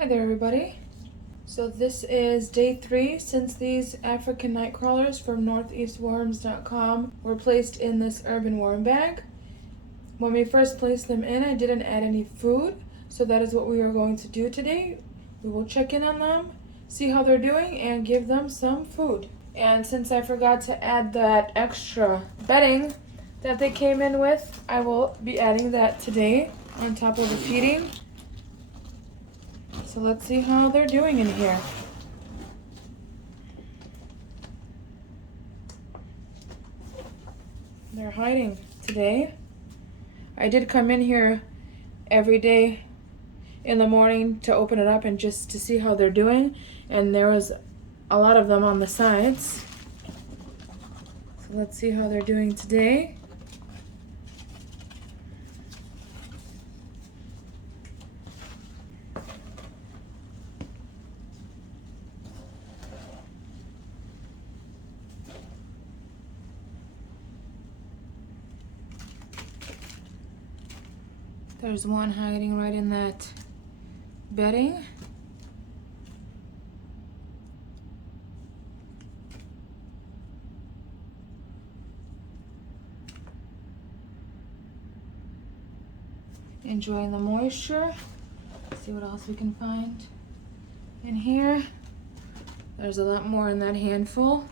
Hi there, everybody. So this is day 3 since these African Nightcrawlers from northeastworms.com were placed in this urban worm bag. When we first placed them in, I didn't add any food, so that is what we are going to do today. We will check in on them, see how they're doing, and give them some food. And since I forgot to add that extra bedding that they came in with, I will be adding that today on top of the feeding. So let's see how they're doing in here. They're hiding today. I did come in here every day in the morning to open it up and just to see how they're doing, and there was a lot of them on the sides. So let's see how they're doing today. There's one hiding right in that bedding. Enjoying the moisture. Let's see what else we can find in here. There's a lot more in that handful.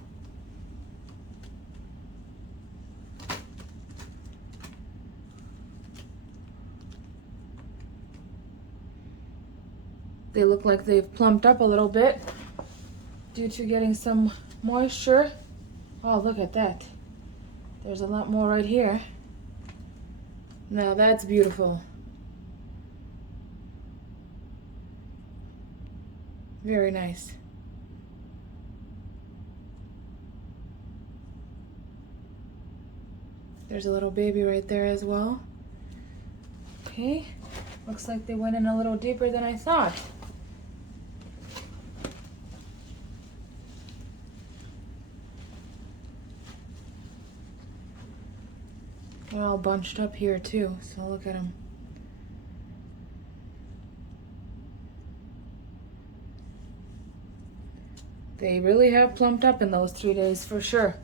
They look like they've plumped up a little bit due to getting some moisture. Oh, look at that. There's a lot more right here. Now that's beautiful. Very nice. There's a little baby right there as well. Okay, looks like they went in a little deeper than I thought. They're all bunched up here too, so look at them. They really have plumped up in those 3 days for sure.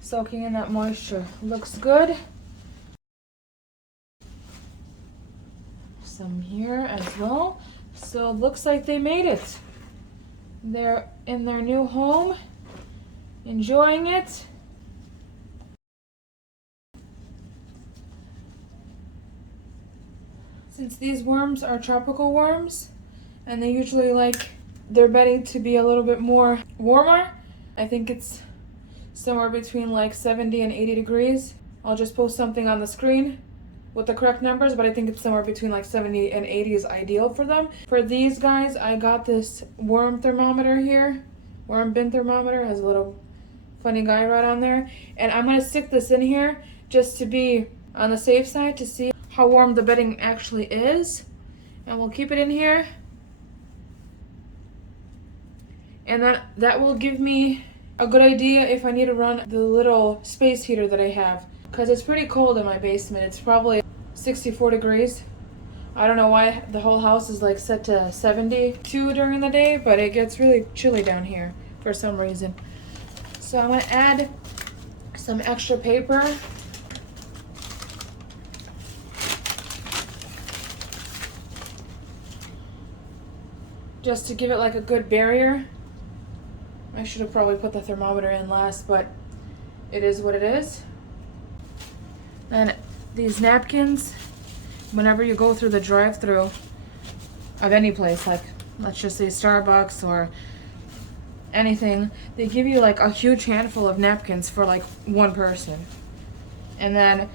Soaking in that moisture. Looks good. Some here as well. So it looks like they made it. They're in their new home, enjoying it. Since these worms are tropical worms, and they usually like their bedding to be a little bit more warmer, I think it's somewhere between like 70 and 80 degrees. I'll just post something on the screen with the correct numbers, but I think it's somewhere between like 70 and 80 is ideal for them. For these guys, I got this worm thermometer here. Worm bin thermometer, has a little funny guy right on there. And I'm gonna stick this in here just to be on the safe side to see how warm the bedding actually is. And we'll keep it in here. And then that will give me a good idea if I need to run the little space heater that I have, because it's pretty cold in my basement. It's probably 64 degrees. I don't know why the whole house is like set to 72 during the day, but it gets really chilly down here for some reason. So I'm gonna add some extra paper. Just to give it like a good barrier. I should have probably put the thermometer in last, but it is what it is. Then these napkins, whenever you go through the drive-through of any place, like let's just say Starbucks or anything, they give you like a huge handful of napkins for like one person. And then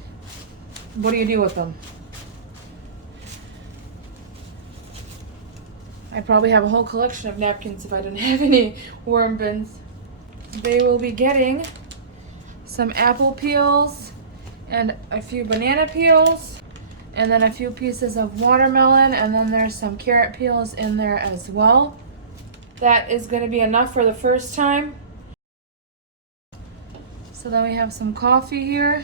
what do you do with them? I'd probably have a whole collection of napkins if I didn't have any worm bins. They will be getting some apple peels and a few banana peels, and then a few pieces of watermelon, and then there's some carrot peels in there as well. That is going to be enough for the first time. So then we have some coffee here.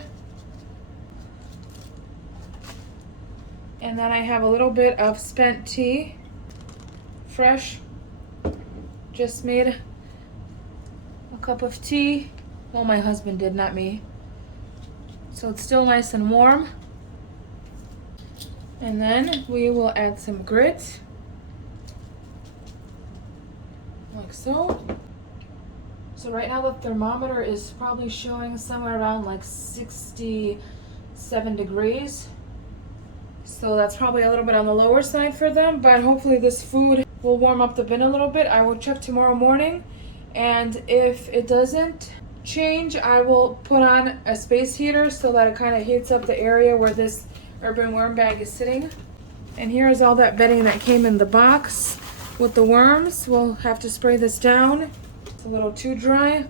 And then I have a little bit of spent tea fresh. Just made a cup of tea. Well, my husband did, not me. So it's still nice and warm. And then we will add some grit. Like so. So right now the thermometer is probably showing somewhere around like 67 degrees. So that's probably a little bit on the lower side for them, but hopefully this food will warm up the bin a little bit. I will check tomorrow morning, and if it doesn't change, I will put on a space heater so that it kind of heats up the area where this urban worm bag is sitting. And here's all that bedding that came in the box with the worms. We'll have to spray this down. It's a little too dry,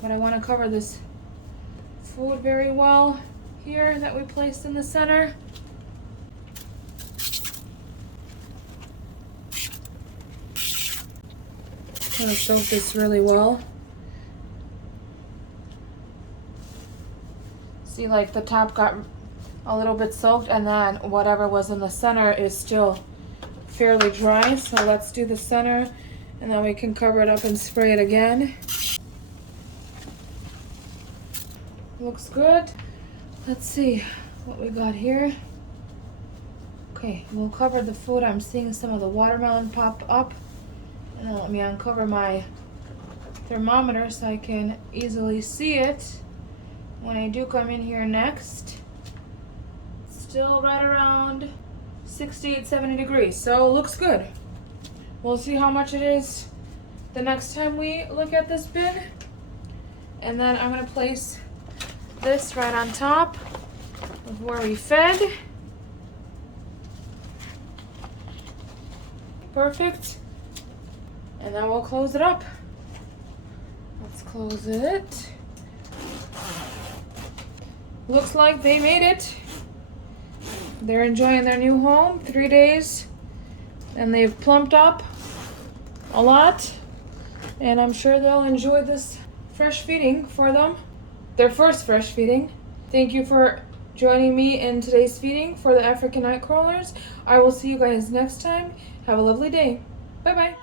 but I want to cover this food very well here that we placed in the center. I'm going to soak this really well. See, like the top got a little bit soaked, and then whatever was in the center is still fairly dry. So let's do the center, and then we can cover it up and spray it again. Looks good. Let's see what we got here. Okay, we'll cover the food. I'm seeing some of the watermelon pop up. And let me uncover my thermometer so I can easily see it when I do come in here next. Still right around 68, 70 degrees, so it looks good. We'll see how much it is the next time we look at this bin. And then I'm gonna place this right on top of where we fed. Perfect. And then we'll close it up. Let's close it. Looks like they made it. They're enjoying their new home, 3 days, and they've plumped up a lot. And I'm sure they'll enjoy this fresh feeding for them. Their first fresh feeding. Thank you for joining me in today's feeding for the African Nightcrawlers. I will see you guys next time. Have a lovely day. Bye-bye.